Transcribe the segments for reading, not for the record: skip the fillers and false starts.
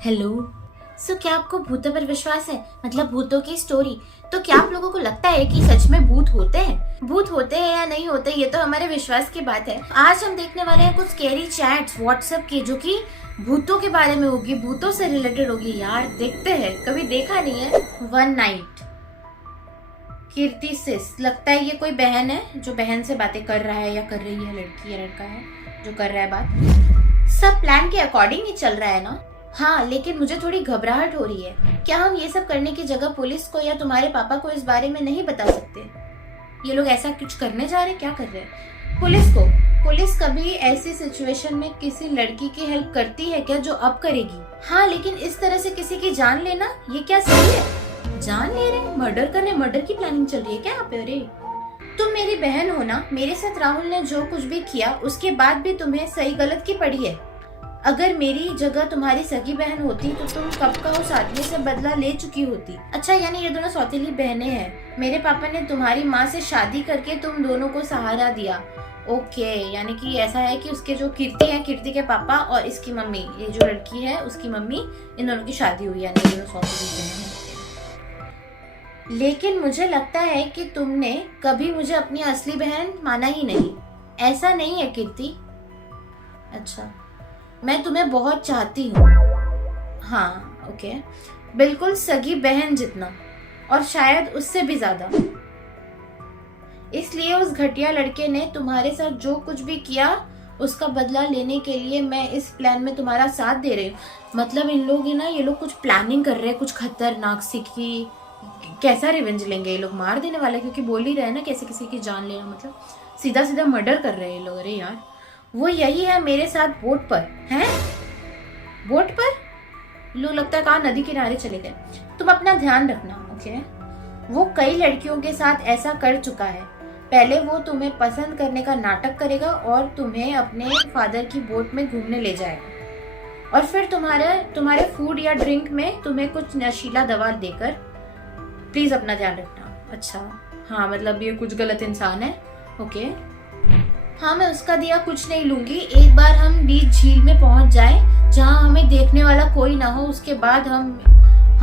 Hello. क्या आपको भूतों पर विश्वास है? मतलब भूतों की स्टोरी। तो क्या आप लोगों को लगता है कि सच में भूत होते हैं? भूत होते हैं या नहीं होते, ये तो हमारे विश्वास की बात है। आज हम देखने वाले हैं कुछ स्कैरी चैट्स व्हाट्सएप की, जो कि भूतों के बारे में होगी, भूतों से रिलेटेड होगी। यार देखते हैं, कभी देखा नहीं है। वन नाइट कीर्ति सिस, लगता है ये कोई बहन है जो बहन से बातें कर रहा है या कर रही है, लड़की या लड़का है जो कर रहा है बात। सब प्लान के अकॉर्डिंग ही चल रहा है ना? हाँ, लेकिन मुझे थोड़ी घबराहट हो रही है। क्या हम ये सब करने की जगह पुलिस को या तुम्हारे पापा को इस बारे में नहीं बता सकते? ये लोग ऐसा कुछ करने जा रहे, क्या कर रहे हैं? पुलिस कभी ऐसी सिचुएशन में किसी लड़की की हेल्प करती है क्या, जो अब करेगी? हाँ, लेकिन इस तरह से किसी की जान लेना, ये क्या सही है? जान ले रहे, मर्डर कर रहे, मर्डर की प्लानिंग चल रही है क्या यहाँ पे? अरे तुम मेरी बहन हो ना, मेरे साथ राहुल ने जो कुछ भी किया उसके बाद भी तुम्हें सही गलत की पड़ी है। अगर मेरी जगह तुम्हारी सगी बहन होती तो तुम कब का उस आदमी से बदला ले चुकी होती। अच्छा, यानी ये दोनों सौतेली बहनें हैं। मेरे पापा ने तुम्हारी माँ से शादी करके तुम दोनों को सहारा दिया। ओके, यानी कि ऐसा है कि उसके जो कीर्ति है, कीर्ति के पापा और इसकी मम्मी, ये जो लड़की है उसकी मम्मी, इन दोनों की शादी हुई, यानी ये दोनों सौतेली बहनें हैं। लेकिन मुझे लगता है कि तुमने कभी मुझे अपनी असली बहन माना ही नहीं। ऐसा नहीं है कीर्ति। अच्छा, मैं तुम्हें बहुत चाहती हूँ। हाँ ओके, बिल्कुल सगी बहन जितना, और शायद उससे भी ज्यादा। इसलिए उस घटिया लड़के ने तुम्हारे साथ जो कुछ भी किया उसका बदला लेने के लिए मैं इस प्लान में तुम्हारा साथ दे रही हूँ। मतलब इन लोग ना, ये लोग कुछ प्लानिंग कर रहे हैं, कुछ खतरनाक सी की कैसा रिवेंज लेंगे। ये लोग मार देने वाले, क्योंकि बोल ही रहे हैं ना कैसे किसी की जान लेना, मतलब सीधा सीधा मर्डर कर रहे हैं ये लोग। अरे यार, वो यही है मेरे साथ बोट पर हैं। बोट पर लोग लगता है कहाँ नदी किनारे चले गए। तुम अपना ध्यान रखना, ओके? वो कई लड़कियों के साथ ऐसा कर चुका है। पहले वो तुम्हें पसंद करने का नाटक करेगा और तुम्हें अपने फादर की बोट में घूमने ले जाएगा, और फिर तुम्हारे फूड या ड्रिंक में तुम्हें कुछ नशीला दवा देकर। प्लीज अपना ध्यान रखना। अच्छा हाँ, मतलब ये कुछ गलत इंसान है। ओके हाँ, मैं उसका दिया कुछ नहीं लूंगी। एक बार हम बीच झील में पहुंच जाए जहां हमें देखने वाला कोई ना हो, उसके बाद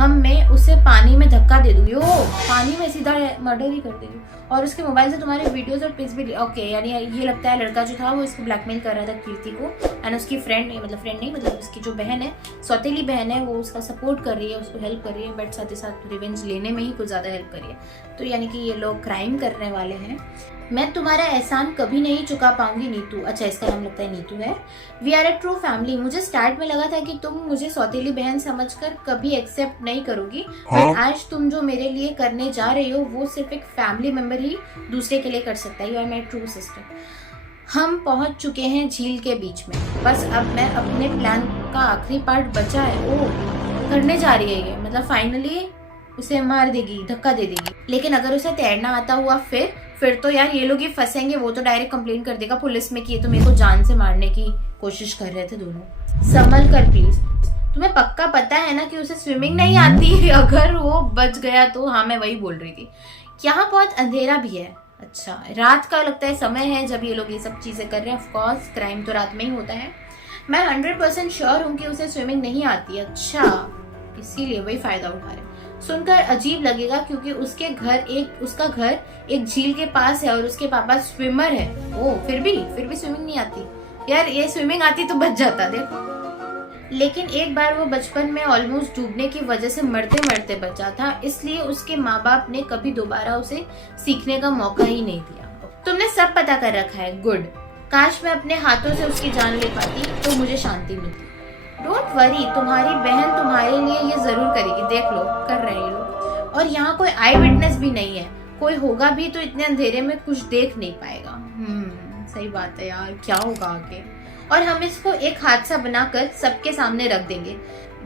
मैं उसे पानी में धक्का दे दूंगी। ओ, पानी में सीधा मर्डर ही कर देगी, और उसके मोबाइल से तुम्हारे वीडियोस और पिक्स भी। ओके, यानी ये लगता है लड़का जो था वो इसको ब्लैकमेल कर रहा था, कीर्ति को, एंड उसकी फ्रेंड मतलब उसकी जो बहन है, सौतेली बहन है, वो उसका सपोर्ट कर रही है, उसको हेल्प कर रही है, बट साथ ही साथ रिवेंज लेने में ही कुछ ज्यादा हेल्प कर रही है। तो यानी कि ये लोग क्राइम करने वाले हैं। मैं तुम्हारा एहसान कभी नहीं चुका पाऊंगी नीतू। अच्छा, इसका नाम लगता है नीतू है। We are a true family. मुझे स्टार्ट में लगा था कि तुम मुझे सौतेली बहन समझकर कभी एक्सेप्ट नहीं करोगी, पर आज तुम जो मेरे लिए करने जा रही हो वो सिर्फ एक फैमिली मेंबर ही दूसरे के लिए कर सकता है। You are my true sister. हम पहुंच चुके हैं झील के बीच में, बस अब मैं अपने प्लान का आखिरी पार्ट बचा है। ओ, करने जा रही है ये, मतलब फाइनली उसे मार देगी, धक्का दे देगी। लेकिन अगर उसे तैरना आता हुआ फिर तो यार ये लोग ही फंसेंगे। वो तो डायरेक्ट कंप्लेंट कर देगा पुलिस में कि ये तो मेरे को जान से मारने की कोशिश कर रहे थे दोनों। संभल कर प्लीज। तुम्हें पक्का पता है ना कि उसे स्विमिंग नहीं आती? अगर वो बच गया तो। हाँ, मैं वही बोल रही थी। यहाँ बहुत अंधेरा भी है। अच्छा, रात का लगता है समय है जब ये लोग ये सब चीजें कर रहे हैं। ऑफकोर्स क्राइम तो रात में ही होता है। मैं 100% श्योर हूँ कि उसे स्विमिंग नहीं आती। अच्छा, इसीलिए वही फायदा उठा रहे। सुनकर अजीब लगेगा क्योंकि उसका घर एक झील के पास है और उसके पापा स्विमर है। ओ, फिर भी स्विमिंग नहीं आती। यार ये स्विमिंग आती तो बच जाता, देखो। लेकिन एक बार वो बचपन में ऑलमोस्ट डूबने की वजह से मरते मरते बचा था, इसलिए उसके माँ बाप ने कभी दोबारा उसे सीखने का मौका ही नहीं दिया। तुमने सब पता कर रखा है, गुड। काश मैं अपने हाथों से उसकी जान ले पाती तो मुझे शांति मिलती। डोंट वरी, तुम्हारी बहन तुम्हारे लिए ये जरूर करेगी। देख लो, कर रहे हैं लोग। और यहाँ कोई आई विटनेस भी नहीं है। कोई होगा भी तो इतने अंधेरे में कुछ देख नहीं पाएगा। सही बात है यार, क्या होगा आगे। और हम इसको एक हादसा बनाकर सबके सामने रख देंगे।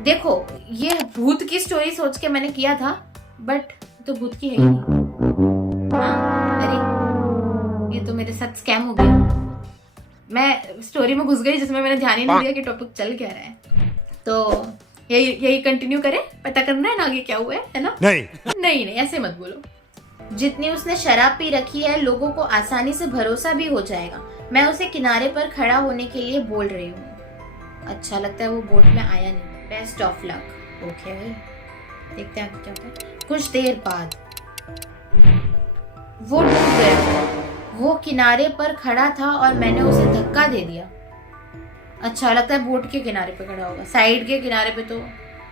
देखो, ये भूत की स्टोरी सोच के मैंने किया था, बट तो भूत की है ही नहीं। हाँ, अरे ये तो मेरे साथ स्कैम हो गया। मैं स्टोरी में घुस गई जिसमें मैंने ध्यान ही नहीं दिया कि टॉपिक चल क्या रहा है। तो यही कंटिन्यू करें, पता करना है ना आगे क्या हुआ है ना? नहीं ऐसे मत बोलो। जितनी उसने शराब पी रखी है, लोगों को आसानी से भरोसा भी हो जाएगा। मैं उसे किनारे पर खड़ा होने के लिए बोल रही हूँ। अच्छा, लगता है वो बोट में आया नहीं। Best of luck. ओके भाई, देखते हैं आगे क्या होता है। कुछ देर बाद वो डूब गया। वो किनारे पर खड़ा था और मैंने उसे धक्का दे दिया। अच्छा, लगता है बोट के किनारे पे खड़ा होगा, साइड के किनारे पे तो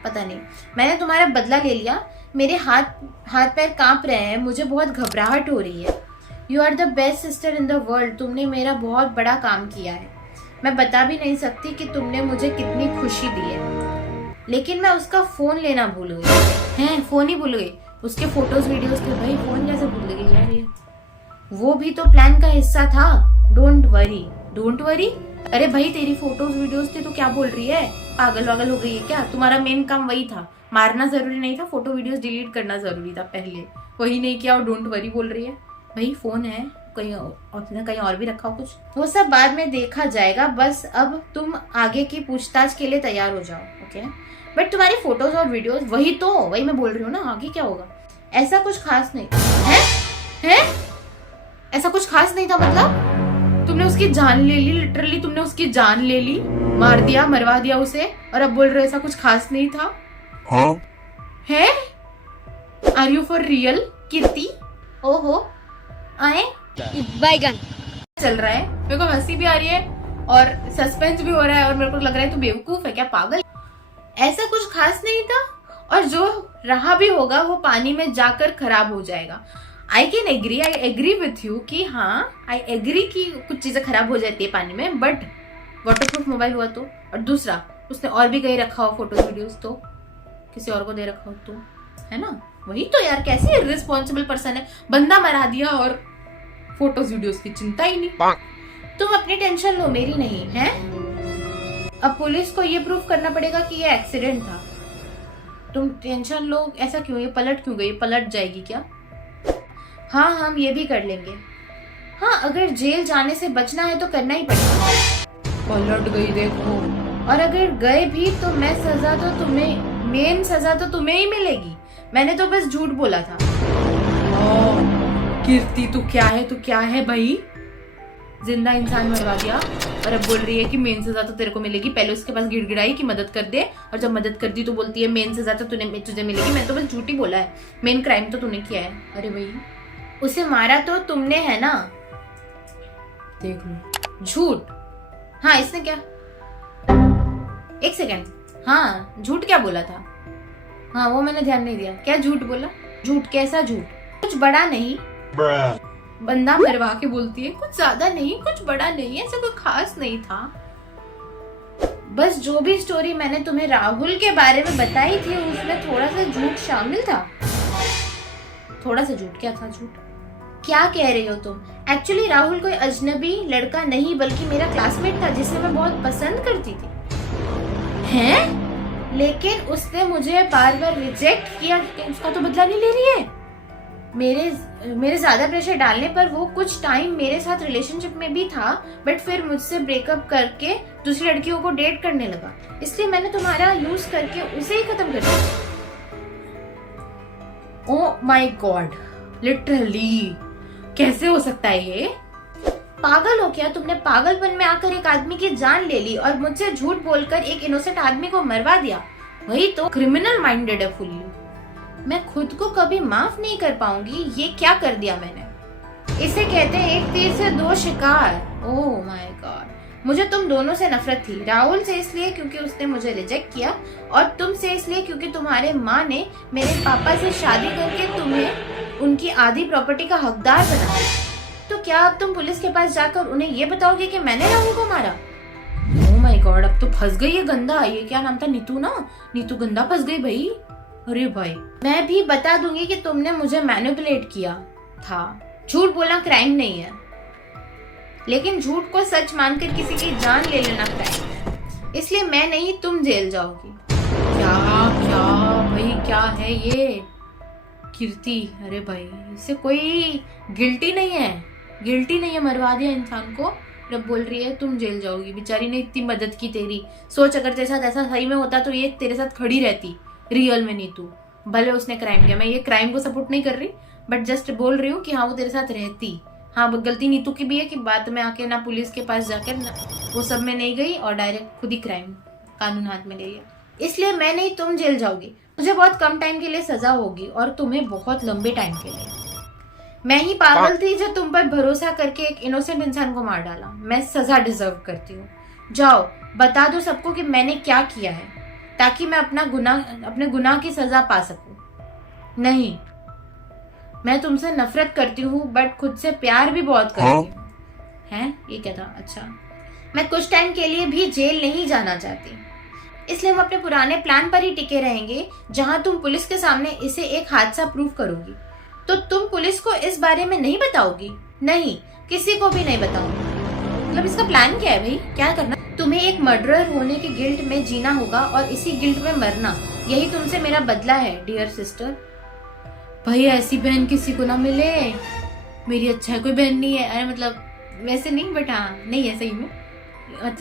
पता नहीं। मैंने तुम्हारा बदला ले लिया। मेरे हाथ पैर कांप रहे हैं, मुझे बहुत घबराहट हो रही है। You are the best sister in the world. तुमने मेरा बहुत बड़ा काम किया है। मैं बता भी नहीं सकती कि तुमने मुझे कितनी खुशी दी है। लेकिन मैं उसका फोन लेना भूल गई। हैं, फोन ही भूल गई? उसके फोटोज वीडियोस थे भाई, फोन कैसे भूल गई यार ये? वो भी तो प्लान का हिस्सा था। Don't worry, don't worry. अरे भाई, तेरी फोटोज वीडियोस थी तो क्या बोल रही है? पागल वागल हो गई है क्या? तुम्हारा मेन काम वही था, मारना जरूरी नहीं था, फोटो वीडियोस डिलीट करना जरूरी था पहले, वही नहीं किया और डोंट वरी बोल रही है। भाई फोन है, कहीं और भी रखा हो कुछ, वो सब बाद में देखा जाएगा। बस अब तुम आगे की पूछताछ के लिए तैयार हो जाओ, ओके? बट तुम्हारी फोटोज और वीडियोस वही मैं बोल रही हूँ ना, आगे क्या होगा? ऐसा कुछ खास नहीं है? ऐसा कुछ खास नहीं था मतलब? तुमने उसकी जान ले ली, लिटरली तुमने उसकी जान ले ली, मार दिया, मरवा दिया उसे, और अब बोल रहे ऐसा कुछ खास नहीं था? हाँ? है? आर यू फॉर रियल कीर्ति? ओहो, आए बैगन चल रहा है, मेरे को हंसी भी आ रही है और सस्पेंस भी हो रहा है और मेरे को लग रहा है तू बेवकूफ है क्या, पागल? ऐसा कुछ खास नहीं था, और जो रहा भी होगा वो पानी में जाकर खराब हो जाएगा। आई एग्री विथ यू कि हाँ, आई एग्री कि कुछ चीजें खराब हो जाती है पानी में, बट वाटरप्रूफ मोबाइल हुआ तो, और दूसरा उसने और भी कहीं रखा हो फोटो वीडियोस, तो किसी और को दे रखा हो तो, है ना? वही तो यार, कैसे इररिस्पॉन्सिबल पर्सन है, बंदा मरा दिया और फोटोज वीडियोस की चिंता ही नहीं। तुम अपनी टेंशन लो, मेरी नहीं है। अब पुलिस को ये प्रूफ करना पड़ेगा कि ये एक्सीडेंट था। तुम टेंशन लो, ऐसा क्यों? ये पलट क्यों गई? पलट जाएगी क्या? हाँ, हम ये भी कर लेंगे। हाँ, अगर जेल जाने से बचना है तो करना ही पड़ेगा। पलट गई देखो, और अगर गए भी तो मेन सजा तो तुम्हें ही मिलेगी। मैंने तो बस झूठ बोला था। कीर्ति तू क्या है भाई? जिंदा इंसान मरवा दिया और अब बोल रही है कि मेन सजा तो तेरे को मिलेगी। पहले उसके पास गिड़गिड़ाई कि मदद कर दे, और जब मदद कर दी तो बोलती है मेन सजा तो तुझे मिलेगी। मैंने तो बस झूठ ही बोला है, मेन क्राइम तो तूने किया है। अरे भाई, उसे मारा तो तुमने है ना? देख लो, झूठ। हाँ, इसने क्या? एक सेकेंड, हाँ, झूठ क्या बोला था? हाँ, वो मैंने ध्यान नहीं दिया। क्या झूठ बोला? झूठ? कैसा झूठ? कुछ बड़ा नहीं, बंदा मरवा के बोलती है कुछ ज्यादा नहीं, कुछ बड़ा नहीं, ऐसा कोई खास नहीं था। बस जो भी स्टोरी मैंने तुम्हें राहुल के बारे में बताई थी उसमें थोड़ा सा झूठ शामिल था। थोड़ा सा झूठ? क्या था झूठ? क्या कह रही हो तुम? एक्चुअली राहुल कोई अजनबी लड़का नहीं बल्कि मेरा क्लासमेट था जिसे मैं बहुत पसंद करती थी। हैं? लेकिन उसने मुझे बार बार रिजेक्ट किया। उसका तो बदला नहीं ले रही है। मेरे ज्यादा प्रेशर डालने पर वो कुछ टाइम मेरे साथ रिलेशनशिप में भी था, बट फिर मुझसे ब्रेकअप करके दूसरी लड़कियों को डेट करने लगा। इसलिए मैंने तुम्हारा यूज करके उसे ही खत्म कर दिया। ओह माय गॉड, लिटरली कैसे हो सकता है ये? पागल हो क्या? तुमने पागलपन में आकर एक आदमी की जान ले ली और मुझसे झूठ बोलकर एक इनोसेंट आदमी को मरवा दिया। वही तो, क्रिमिनल माइंडेड है फुल्ली। मैं खुद को कभी माफ नहीं कर पाऊंगी। ये क्या कर दिया मैंने? इसे कहते हैं एक तीर से दो शिकार। ओह माय गॉड, मुझे तुम दोनों से नफरत थी। राहुल से इसलिए क्योंकि उसने मुझे रिजेक्ट किया, और तुमसे इसलिए क्योंकि तुम्हारे माँ ने मेरे पापा से शादी करके तुम्हें उनकी आधी प्रॉपर्टी का हकदार बना। तो क्या अब तुम पुलिस के पास जाकर उन्हें ये बताओगे कि मैंने राहुल को मारा? ओह माय गॉड, अब तो फंस गई है गंदा। ये क्या नाम था? नीतू ना? नीतू गंदा फंस गई भाई। अरे भाई, मैं भी बता दूंगी कि तुमने मुझे मैनिपुलेट किया था। झूठ बोलना क्राइम नहीं है, लेकिन झूठ को सच मानकर किसी की जान ले लेना क्राइम है। इसलिए मैं नहीं, तुम जेल जाओगी। क्या क्या भाई, क्या है ये कीर्ति? अरे भाई, इससे कोई गिल्टी नहीं है, मरवा दिया इंसान को, जब बोल रही है तुम जेल जाओगी। बेचारी ने इतनी मदद की तेरी। सोच, अगर तेरे साथ ऐसा सही में होता तो ये तेरे साथ खड़ी रहती रियल में। नीतू भले उसने क्राइम किया, मैं ये क्राइम को सपोर्ट नहीं कर रही, बट जस्ट बोल रही हूँ कि हाँ, वो तेरे साथ रहती। हाँ, गलती नीतू की भी है कि बाद में आके ना पुलिस के पास जाकर ना वो सब में नहीं गई और डायरेक्ट खुद ही क्राइम, कानून हाथ में ले लिया। इसलिए मैं नहीं, तुम जेल जाओगी। मुझे बहुत कम टाइम के लिए सजा होगी और तुम्हें बहुत लंबे टाइम के लिए। मैं ही पागल थी जो तुम पर भरोसा करके एक इनोसेंट इंसान को मार डाला। मैं सजा डिजर्व करती हूँ। जाओ बता दो सबको कि मैंने क्या किया है, ताकि मैं अपने गुनाह की सजा पा सकूं। नहीं, मैं तुमसे नफरत करती हूँ बट खुद से प्यार भी बहुत करती हूँ। हैं? ये क्या था? अच्छा, मैं कुछ टाइम के लिए भी जेल नहीं जाना चाहती, इसलिए हम अपने पुराने प्लान पर ही टिके रहेंगे। जहां तुम पुलिस के सामने इसे एक हादसा प्रूव करोगी, तो तुम पुलिस को इस बारे में नहीं बताओगी? नहीं, किसी को भी नहीं बताऊंगी। मतलब इसका प्लान क्या है भाई? क्या करना? तुम्हें एक मर्डरर होने के गिल्ट में जीना होगा और इसी गिल्ट में मरना। यही तुमसे मेरा बदला है डियर सिस्टर। भाई ऐसी बहन किसी को ना मिले। मेरी अच्छा है कोई बहन नहीं है, अरे मतलब वैसे नहीं, बट हाँ नहीं है सही में,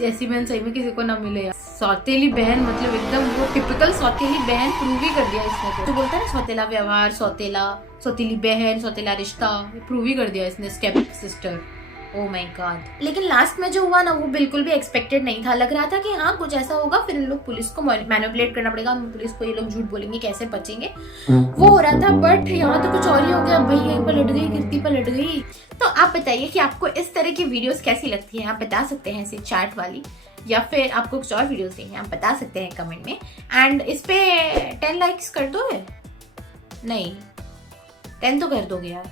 ऐसी बहन सही में किसी को ना मिले यार। सौतेली बहन मतलब एकदम वो टिपिकल सौतेली बहन प्रूव ही कर दिया इसने। तो बोलता है ना सौतेला व्यवहार, सौतेली बहन, सौतेला रिश्ता, प्रूव ही कर दिया इसने, step sister. Oh my God. लेकिन लास्ट में जो हुआ ना वो बिल्कुल भी एक्सपेक्टेड नहीं था। लग रहा था कि हाँ कुछ ऐसा होगा, फिर इन लोग पुलिस को मैनिपुलेट करना पड़ेगा, पुलिस को ये लोग झूठ बोलेंगे, कैसे बचेंगे, वो हो रहा था। बट यहाँ तो कुछ और ही हो गया भाई, यहीं पलट गई, कीर्ति पलट गई। तो आप बताइए कि आपको इस तरह की वीडियोस कैसी लगती है? आप बता सकते हैं, ऐसे चैट वाली, या फिर आपको कुछ और वीडियोस चाहिए, आप बता सकते हैं कमेंट में। एंड इस पे 10 लाइक्स कर दो है? नहीं 10 तो कर दोगे यार,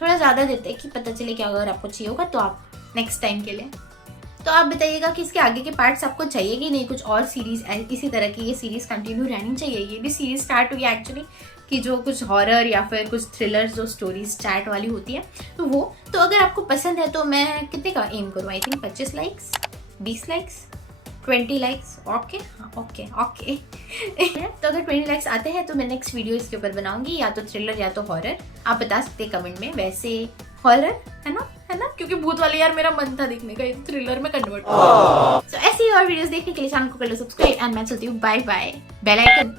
थोड़ा ज़्यादा देते कि पता चले कि अगर आपको चाहिए होगा तो आप नेक्स्ट टाइम के लिए। तो आप बताइएगा कि इसके आगे के पार्ट्स आपको चाहिए कि नहीं, कुछ और सीरीज इसी तरह की ये सीरीज कंटिन्यू रहनी चाहिए। ये भी सीरीज स्टार्ट हुई एक्चुअली कि जो कुछ हॉरर या फिर कुछ थ्रिलर जो स्टोरीज चैट वाली होती है तो वो। तो अगर आपको पसंद है तो मैं कितने का एम करूँ? I think 25 likes, 20 likes, 20 likes. Okay हाँ ओके ओके। तो अगर 20 लाइक्स आते हैं तो मैं नेक्स्ट वीडियो इसके ऊपर बनाऊंगी, या तो थ्रिलर या तो हॉरर। आप बता सकते हैं कमेंट में। वैसे हॉरर है ना, क्योंकि भूत वाले यार मेरा मन था देखने का, थ्रिलर में कन्वर्ट। सो ऐसी और वीडियोस देखने के लिए चैनल को कर लो सब्सक्राइब, एंड मैं चलती हूँ बाय बाय। Bell icon